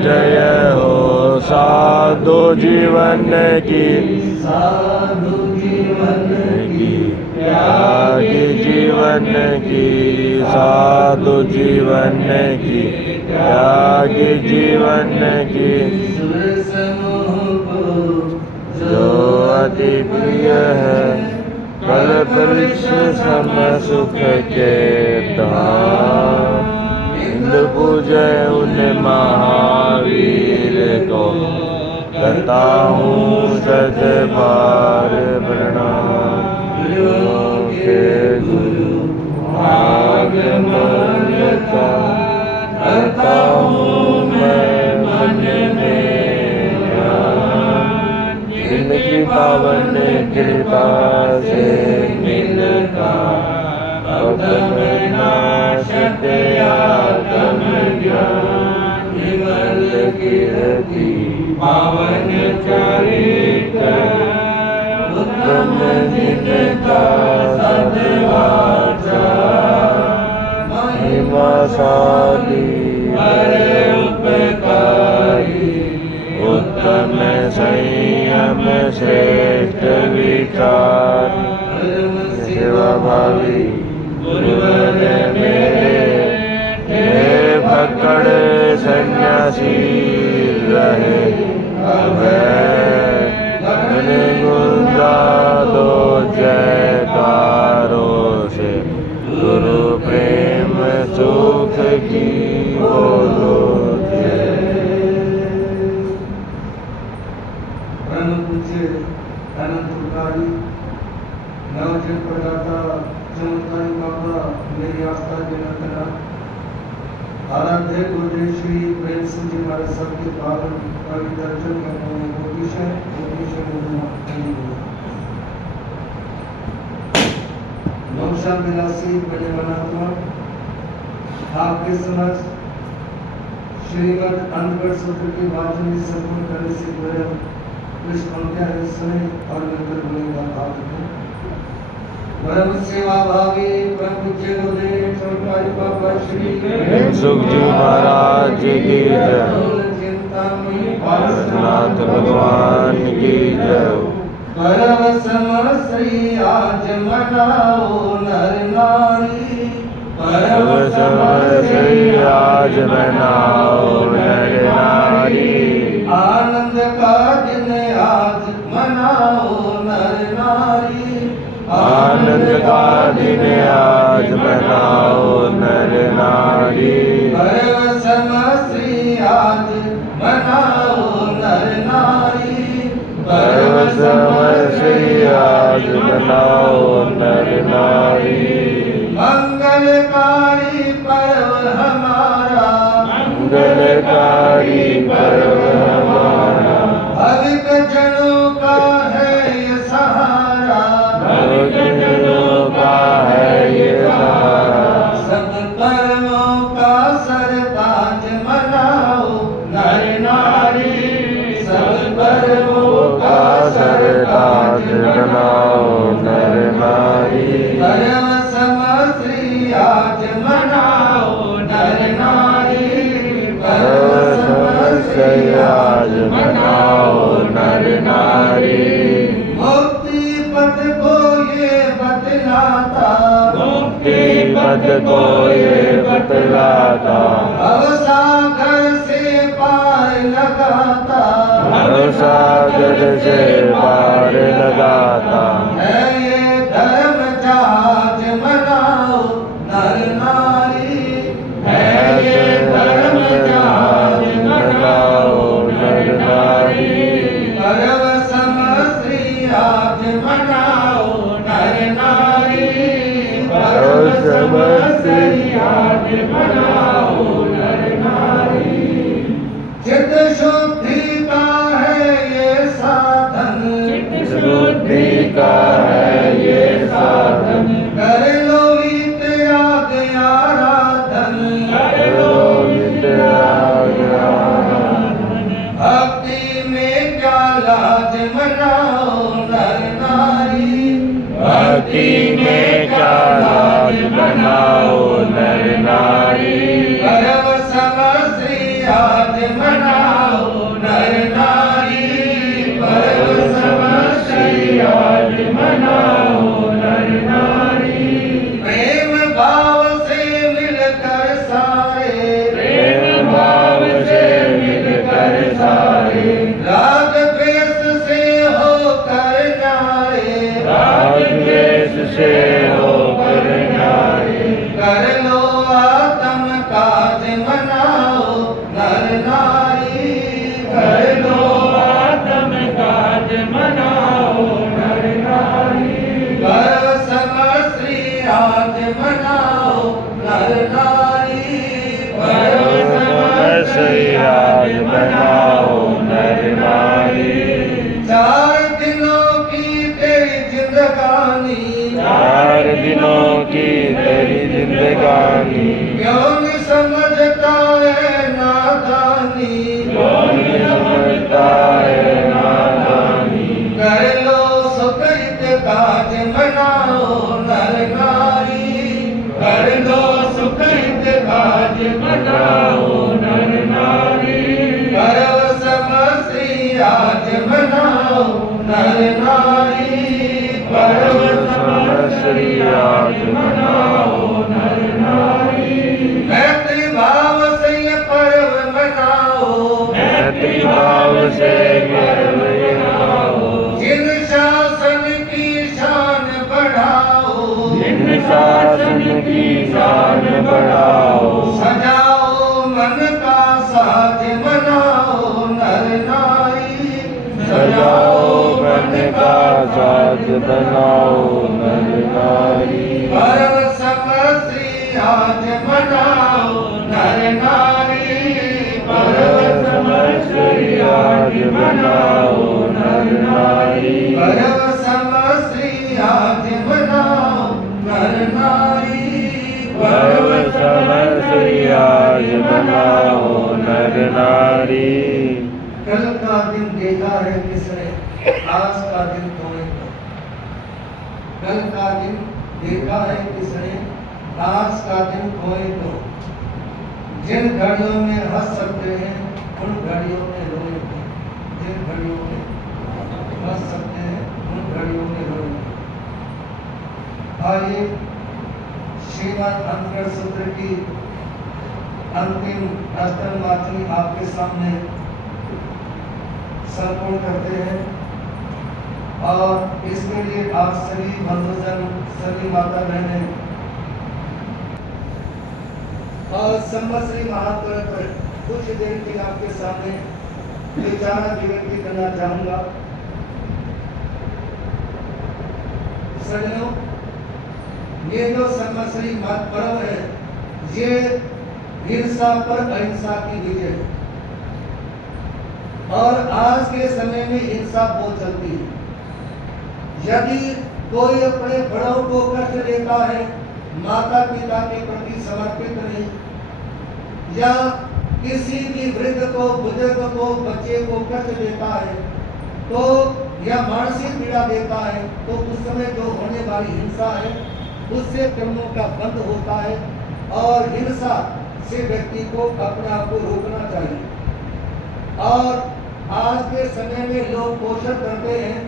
जय हो साधु जीवन की, त्यागी जीवन की, साधु जीवन की, त्यागी जीवन की, जो अति प्रिय है कल्प वृक्ष सम सुख के धाम। इंद्र पूजय उन महावीर को, करता हूँ सत बार प्रणाम। के गुरु आगमन का, करता हूँ मैं मन में ध्यान। जिनकी पावन कृपा से मिलता अगम नाशक आत्म ज्ञान। विमल कीर्ति पावन चरित्र, उत्तम जिनका सद्वाचा। महिमा शाली बड़े उपकारी, उत्तम संयम श्रेष्ठ विचार। सेवा भावी गुरुवर मेरे, हे भक्कड़ सन्यासी रहे अभय। गुंजा दो जयकारों से, गुरु प्रेम सुख की बोलो जय। परम पूज्य अनंतकारी नवजन प्रदाता चमत्कारी बाबा मेरी आस्था जनकना, आराध्य गुरुदेव श्री प्रेम सिंह जी महाराज साहब के पावन पवित्र चरणों में कोटिशय नौशा विलासी बड़े मनात्मा आपके समक्ष श्रीमद अंधगढ़ सूत्र के वाचन में संपूर्ण करने से पहले कुछ पंक्तियां सुने और मिलकर बोलेगा भाव है। परम सेवा भावी परम पूज्य गुरुदेव चमत्कारी बाबा श्री सुख जी महाराज की जय। नाथ भगवान की जय। परम श्री आज मनाओ नर नारी। परम श्री आज मनाओ नर नारी। आनंद का दिन आज मनाओ नर नारी। आनंद का दिन आज मनाओ नर नारी। परम श्री आज मनाओ नर नारी। परम श्री आज मनाओ नर नारी। मंगलकारी पर्व हमारा, मंगलकारी पर्व हमारा। भक्त जनों का है ये सहारा, भक्त जनों का है ये सहारा। सब पर्वों का सरताज मनाओ नर नारी। सब पर्वों का सरताज मनाओ नर नारी। परम श्री आज मनाओ नर नारी। परम श्री आज मनाओ नर नारी। मुक्ति पथ को ये बतलाता, मुक्ति पथ को ये बतलाता। भवसागर से पार लगाता, भवसागर से पार लगाता। है ये धर्म जहाज मनाओ नर नारी। है ये धर्म जहाज मनाओ नर नारी। परम श्री आज मनाओ नर नारी। परम श्री आज मनाओ नर नारी। चित्त शुद्धि का है ये साधन, शुद्धि का है ये साधन। कर लो त्याग आराधन। भक्ति में क्या लाज मनाओ नर नारी। भक्ति में क्या लाज मनाओ नर नारी। लो आत्म काज मनाओ नर नारी कर लो आत्म काज मनाओ नर नारी। गर्व समश्री आज मनाओ नर नारी पर्व समश्री आज मनाओ नर नारी। 4 दिनों की तेरी जिंदगानी 4 दिनों की तेरी जिंदगानी क्यों नहीं समझता है नादानी कौन समझता है नादानी। कर लो सुकृत काज मनाओ नर नारी कर लो सुकृत काज मनाओ नर नारी। गर्व समश्री आज मनाओ नर नारी पर्व समश्री आज मनाओ नर नारी। मैत्री भाव से ये पर्व मनाओ मैत्री भाव से पर्व मनाओ। जिन शासन की शान बढ़ाओ जिन शासन की शान बढ़ाओ। सजाओ मन का साज मनाओ नर नारी सजाओ मन का साज बनाओ नर नारी। पर्व समश्री आज मनाओ नर नारी पर्व समश्री आज मनाओ नर नारी। पर्व समश्री आज मनाओ नर नारी पर्व समश्री आज मनाओ नर नारी। कल का दिन देखा है किसने आज का दिन कोई तो। कल का दिन देखा है किसने आज का दिन कोई तो। जिन घड़ियों में हंस सकते हैं उन घड़ियों में रोएंगे। जिन घड़ियों में हंस सकते हैं उन घड़ियों में रोएंगे। आइए श्रीमद् अंतर सूत्र की अंतिम अष्टम वाचनी आपके सामने संपूर्ण करते हैं और इसके लिए आप सभी बंधुजन सभी माता बहनें और संवत्सरी महापर्व पर कुछ देर के लिए आपके सामने विचार अभिव्यक्ति करना चाहूंगा। सज्जनों, ये जो संवत्सरी महापर्व है ये हिंसा पर अहिंसा की विजय है। और आज के समय में हिंसा बहुत चलती है। यदि कोई अपने बड़ों को कष्ट देता है, माता पिता के प्रति समर्पित नहीं, या किसी भी वृद्ध को बुजुर्ग को बच्चे को कष्ट देता है तो या मानसिक पीड़ा देता है तो उस समय जो होने वाली हिंसा है उससे कर्मों का बंद होता है और हिंसा से व्यक्ति को अपने आप को रोकना चाहिए। और आज के समय में लोग पोषण करते हैं।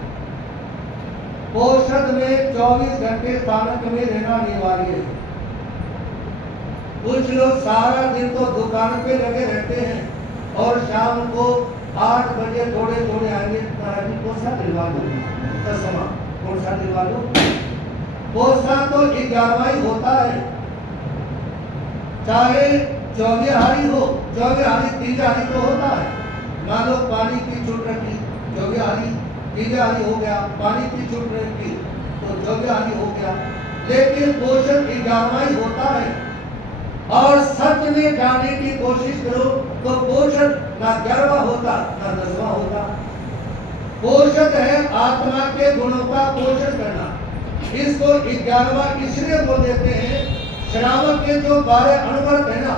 पोषण में 24 घंटे स्थानक में रहना अनिवार्य है। कुछ लोग सारा दिन तो दुकान पे लगे रहते हैं और शाम को 8 बजे थोड़े थोड़े आएंगे। कौन सा दिलवा दो तस्मा, कौन सा दिलवा दो। पोषा तो 11वां ही होता है, चाहे 24 हो, 24 3 तो होता है। मान लो पानी की छूट रखी, 24 हो गया, पानी की छूट रखी तो 24 हो गया। लेकिन पोषण 11वां ही होता है। और सच में जाने की कोशिश करो तो पोषण ना 11वां होता ना 10वां होता। पोषण है आत्मा के गुणों का पोषण करना। इसको 11वां इसलिए बोल देते हैं, श्रावक के जो 12 अणुवर्त है ना,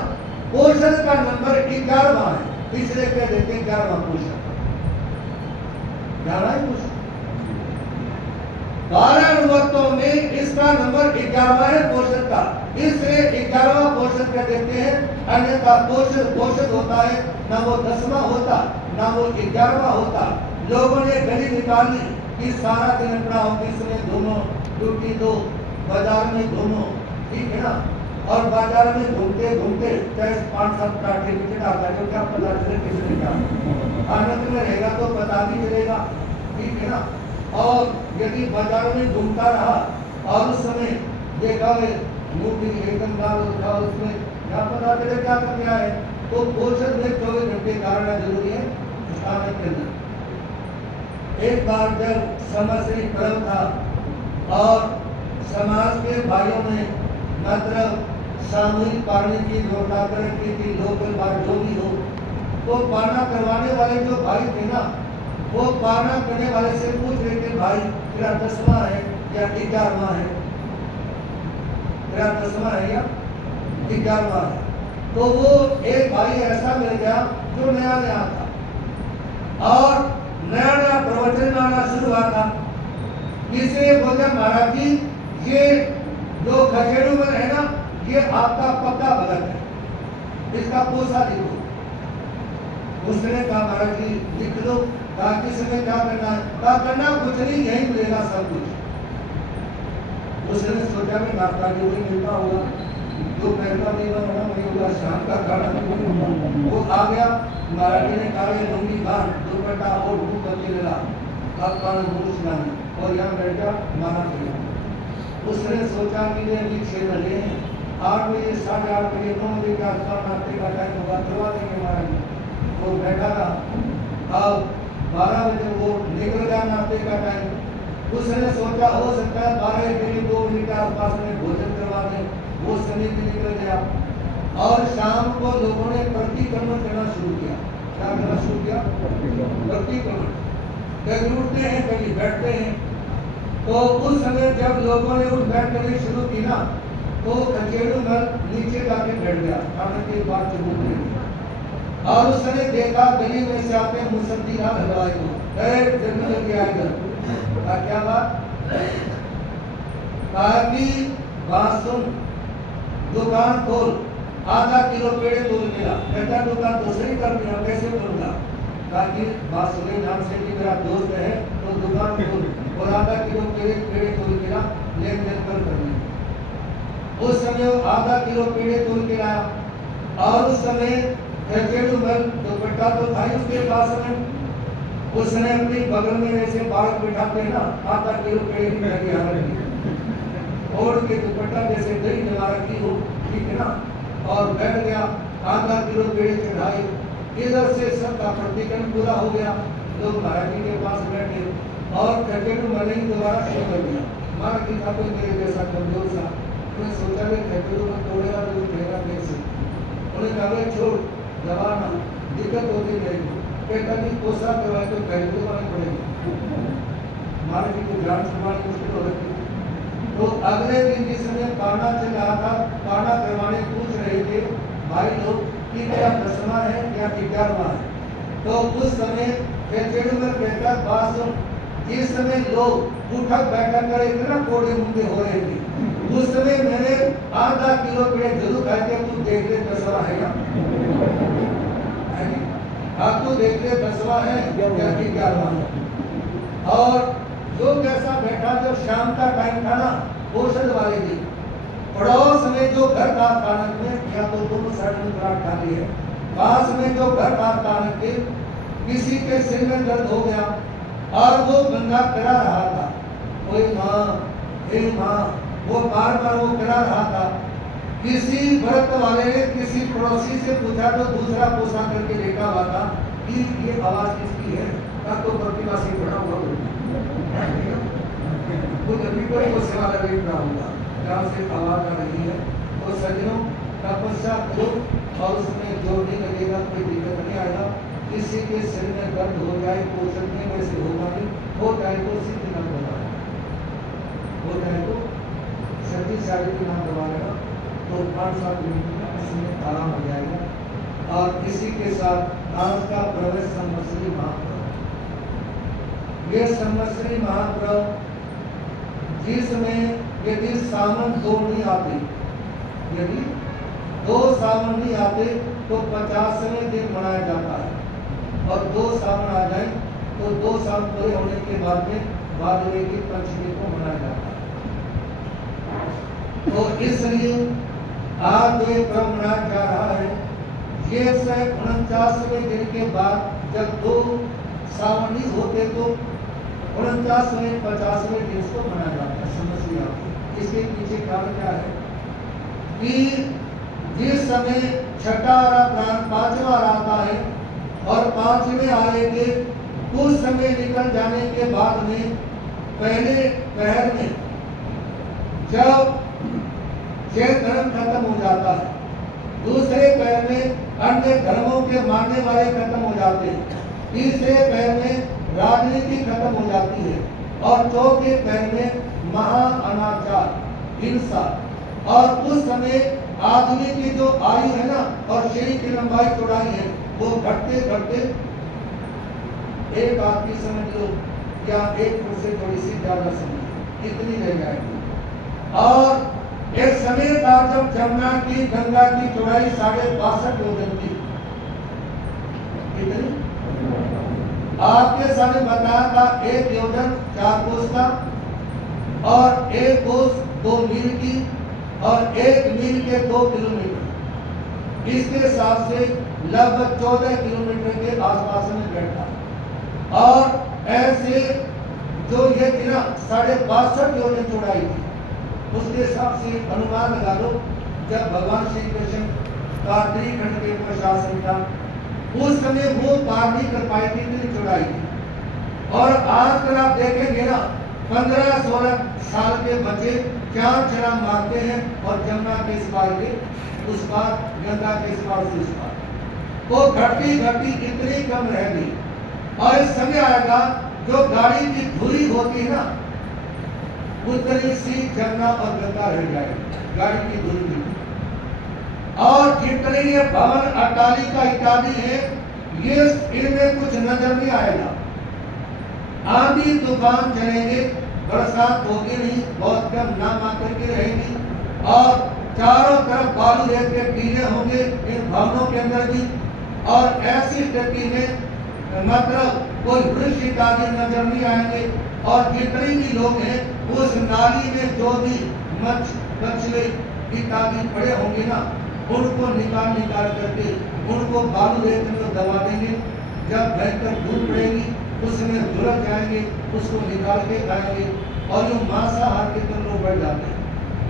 पोषण का नंबर 11वां है, इसलिए कह देते हैं 11वां पोषण। 11वां पोषण 12 अणुवर्तों में इसका नंबर 11वां है पोषण का, इसलिए 11वां पोषण कह देते हैं। अन्यथा पोषण होता है ना वो 10वां होता ना वो 11वां होता। लोगों ने गली निकाली कि सारा दिन अपना ऑफिस में घूमो, ड्यूटी दो, बाजार में घूमो, ठीक है ना। और बाजार में घूमते घूमते चाहे 5-7 काटे विकेट आता है, क्या पता चले किसने क्या। आनंद में रहेगा तो पता भी चलेगा, ठीक है ना। और यदि बाजार में घूमता रहा और उस समय देखा मुंह भी एकदम लाल होता है, उसमें क्या पता चले क्या करके आए। तो पोषण में 24 घंटे कारण जरूरी है स्थान के अंदर। एक बार जब समश्री पर्व था और समाज के भाइयों ने मतलब सामूहिक पानी की व्यवस्था की थी, लोकल बार जो भी हो, तो पाना करवाने वाले जो भाई थे ना, वो पाना करने वाले से पूछ रहे थे, भाई तेरा 10वां है या 11वां है, तेरा 10वां है या 11वां है। तो वो एक भाई ऐसा मिल गया जो नया नया था और नया नया प्रवचन आना शुरू हुआ था। तीसरे बोले, महाराज जी ये जो खचेड़ू में है ना, ये आपका पक्का भगत है, इसका पोसा लिखो। उसने कहा, महाराज जी लिख लो। कहा किस में क्या करना है? कहा करना कुछ नहीं, यही मिलेगा सब कुछ। उसने सोचा भी नाश्ता भी वही मिलता होगा, जो पहला नहीं बना वही होगा, शाम का खाना भी वही होगा। वो आ गया, महाराज जी ने कहा ये लुंगी बांध, दुपट्टा और मुंह करके लेला, अब कान मुंह सुनाने और यहाँ बैठ गया माना किया। उसने सोचा कि ये अभी 6 बजे हैं, 8 बजे 8:30 बजे 9 बजे के आसपास नाश्ते का टाइम होगा, करवा देंगे महाराज जी। वो बैठा रहा। अब 12 बजे वो निकल गया नाश्ते का टाइम। उसने सोचा हो सकता है 12 बजे 2 बजे के आसपास में भोजन करवा दें, वो समय भी निकल गया। और शाम को लोगों ने प्रतिक्रमण करना शुरू किया। क्या करना शुरू किया? प्रतिक्रमण। कभी उठते हैं, कभी बैठते हैं। तो उस समय जब लोगों ने उठ बैठ करनी शुरू की ना, तो खचेड़ू मल नीचे जाके बैठ गया, खाने के बाद चुप गया। और उसने देखा गली में से आते मुसद्दी लाल हलवाई को, अरे जल्दी जल्दी आएगा। क्या बात? कहा कि बात सुन, दुकान खोल, आधा किलो पेड़े तोड़ मिला। कहता दुकान दूसरी कर दिया, कैसे करूँगा? कहा कि बात सुने, नाम से कि मेरा दोस्त है तो दुकान खोल और आधा किलो पेड़े तोड़ मिला, लेन देन कर करने। उस समय वो आधा किलो पेड़े तोड़ के लाया और उस समय खचेड़ू मल दुपट्टा तो था ही उसके पास में, उसने अपनी बगल में ऐसे बालक बिठाते ना, आधा किलो पेड़े की लगी हालत ओढ़ के दुपट्टा जैसे दही जमा रखी हो, ठीक है ना, और बैठ गया। आधा किलो पेड़े चढ़ाए, इधर से सबका प्रतिक्रमण पूरा हो गया। लोग महाराज जी के पास बैठे और खचेड़ू मल ही दोबारा शुरू कर दिया। महाराज जी का कोई मेरे जैसा कमजोर सा, उन्हें सोचा कि खचेड़ू मल तोड़ेगा तो उठेगा कैसे। उन्हें कहा छोड़, दबाना, दिक्कत होती रहेगी। कहता कि कोसा करवाए तो पहले तो माने पड़ेगी, महाराज जी को जान छुड़वानी मुश्किल हो रही। तो अगले दिन जिस समय पाना चल रहा था, पाना करवाने पूछ रहे थे भाई लोग कि क्या 10वां है या 11वां है। तो उस समय खचेड़ू मल कहता, बात सुन, जिस समय लोग उठक बैठक करे थे ना, कोड़े मुंडे हो रहे थे, उस समय मैंने आधा किलो पेड़ जरूर खाए थे। तू देख ले 10वां है क्या? आप तो देख ले 10वां है या 11वां है। और जो कैसा बैठा, जब शाम का टाइम था ना, पोषण वाले दिन पड़ोस में जो घर था कानक में, या तो दोनों साइड में विराट खाली है, पास में जो घर था कानक के, किसी के सिर में दर्द हो गया और वो बंदा करा रहा था, कोई माँ हे माँ, वो बार बार वो करा रहा था। किसी व्रत वाले ने किसी पड़ोसी से पूछा तो दूसरा पोसा करके लेटा हुआ था कि ये आवाज किसकी है? तब तो प्रतिवासी बड़ा हुआ तो जब कोई को सेवा लगे रहा होगा, जहाँ से आवाज आ रही है। तो सज्जनों, तपस्या करो और उसमें जो नहीं लगेगा कोई दिक्कत नहीं आएगा। किसी के शरीर में दर्द हो जाए, पोषण में वैसे होगा नहीं, हो जाए तो सिद्ध नाम दबा लेना, हो जाए तो सर्दी साड़ी के नाम दबा लेना, तो 5-7 मिनट में इसमें आराम हो जाएगा। और इसी के साथ आज का प्रवेश संवत्सरी महापर्व, ये संवत्सरी महापर्व जिसमें यदि सावन 2 नहीं आते, यदि 2 सावन नहीं आते तो 50वें दिन मनाया जाता है, और 2 सावन आ जाए तो 2 साल पूरे होने के बाद में भादवे की पंचमी को मनाया जाता है। तो इसलिए आज जो ये पर्व मनाया जा रहा है, ये 49वें दिन के बाद जब 2 सावन नहीं होते तो 49वें 50वें दिन को मनाया जाता है। समझिए आप इसके पीछे कारण क्या है? कि जिस समय छठा आरा प्राण पांचवा आरा आता है और पांचवें आरे के कुछ समय निकल जाने के बाद में पहले पहर में जब जैन धर्म खत्म हो जाता है, दूसरे पैर में अन्य धर्मों के मानने वाले खत्म हो जाते हैं, तीसरे पैर में राजनीति खत्म हो जाती है और चौथे पैर में महा अनाचार हिंसा। और उस समय आदमी की जो आयु है ना और शरीर की लंबाई चौड़ाई है वो घटते घटते एक आदमी समझ लो या एक फुट से थोड़ी सी ज्यादा समझ इतनी रह जाएगी। और एक समय था जब जमुना की गंगा की चौड़ाई 62.5 योजन थी। कितनी? आपके सामने बताया था 1 योजन 4 कोस का और 1 कोस 2 मील की और 1 मील के 2 किलोमीटर। इसके हिसाब से लगभग 14 किलोमीटर के आसपास में बैठा और ऐसे जो ये थी ना 62.5 योजन चौड़ाई थी, उसके हिसाब से अनुमान लगा लो जब भगवान श्री कृष्ण कार्तिक खंड के प्रशासन था उस समय वो पार नहीं कर पाए थे, इतनी चौड़ाई थी। और आजकल आप देखेंगे ना 15-16 साल के बच्चे 4 छलांग मारते हैं और जमुना के इस पार के उस पार, गंगा के इस पार से उस पार। वो घटती घटती इतनी कम रह गई और इस समय आएगा जो गाड़ी की धुरी होती है ना उतनी सी जमुना और गंगा रह जाएगी, गाड़ी की धुरी भी। और जितने ये भवन अट्टालिका इत्यादि है ये इनमें कुछ नजर नहीं आएगा। आंधी तूफान चलेंगे, बरसात होगी नहीं, बहुत कम नाम आकर के रहेगी और चारों तरफ बालू रेत के टीले होंगे इन भवनों के अंदर भी। और ऐसी स्थिति में मतलब कोई वृक्ष इत्यादि नजर नहीं आएंगे और जितने भी लोग हैं उस नाली में जो भी मछली इत्यादि पड़े होंगे ना उनको निकाल करके उनको बालू रेत में दबा देंगे। जब भयंकर धूप पड़ेगी उसमें झुलस जाएंगे, उसको निकाल के खाएंगे और जो मांसाहार के तरफ लोग बढ़ जाते हैं।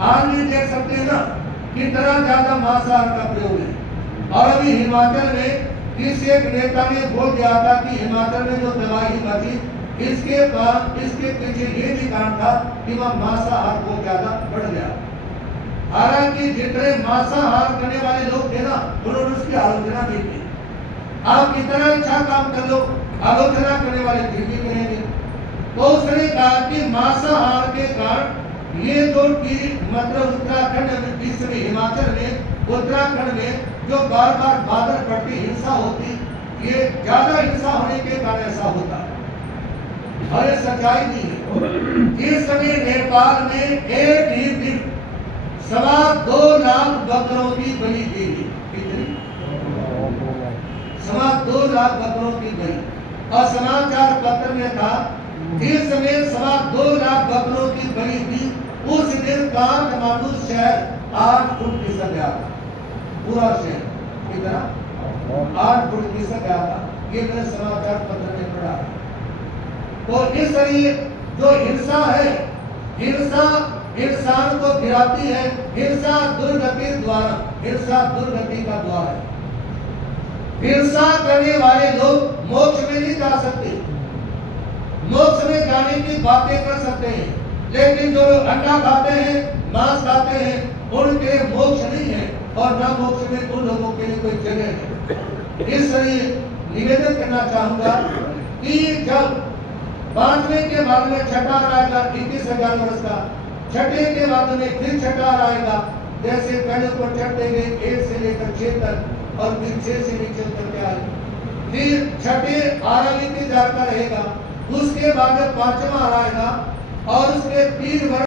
आज भी देख सकते हैं ना कितना ज्यादा मांसाहार का प्रयोग है। और अभी हिमाचल में किसी एक नेता ने बोल दिया था कि हिमाचल में जो तबाही मची इसके पीछे ये भी कारण था कि वह मांसाहार बहुत ज्यादा बढ़ गया। हालांकि जितने मांसाहार करने वाले लोग थे ना उन्होंने उसकी आलोचना भी की। आप कितना अच्छा काम कर लो, आलोचना करने वाले फिर भी करेंगे। तो उसने कहा कि मांसाहार के कारण ये जो मतलब उत्तराखंड इसमें हिमाचल में उत्तराखंड में जो बार बार बादल पड़ती हिंसा होती, ये ज्यादा हिंसा होने के कारण ऐसा होता है। और ये सच्चाई नहीं है। इस समय नेपाल में एक ही दिन 2.25 लाख बकरों की बलि दी गई। कितनी? 2.25 लाख बकरों की बलि। और समाचार पत्र में था इस समय 2.25 लाख बकरों की बलि दी। उस दिन काठमांडू शहर 8 फुट खिसक गया था, पूरा शहर कितना 8 फुट खिसक गया था। ये मैंने समाचार पत्र में पढ़ा। तो इस तरह जो हिंसा है, हिंसा इंसान को गिराती है। हिंसा दुर्गति का द्वार है। हिंसा करने वाले लोग मोक्ष में नहीं जा सकते। मोक्ष में जाने की बातें कर सकते हैं, लेकिन जो लोग अंडा खाते हैं, मांस खाते हैं, उनके लिए मोक्ष नहीं है और न मोक्ष में उन लोगों के लिए कोई जगह है। इसलिए निवेदन करना चाहूंगा कि जब 5वें के बाद में छठा आएगा 21,000 वर्ष का, छठे के बाद में फिर छठा आएगा। जैसे पहले ऊपर चढ़ देंगे 1 से लेकर 6 तक और फिर 6 से नीचे उतर के आएगा। फिर छठे आरा का रहेगा, उसके बाद 5वां आएगा और उसके 3 वर्ष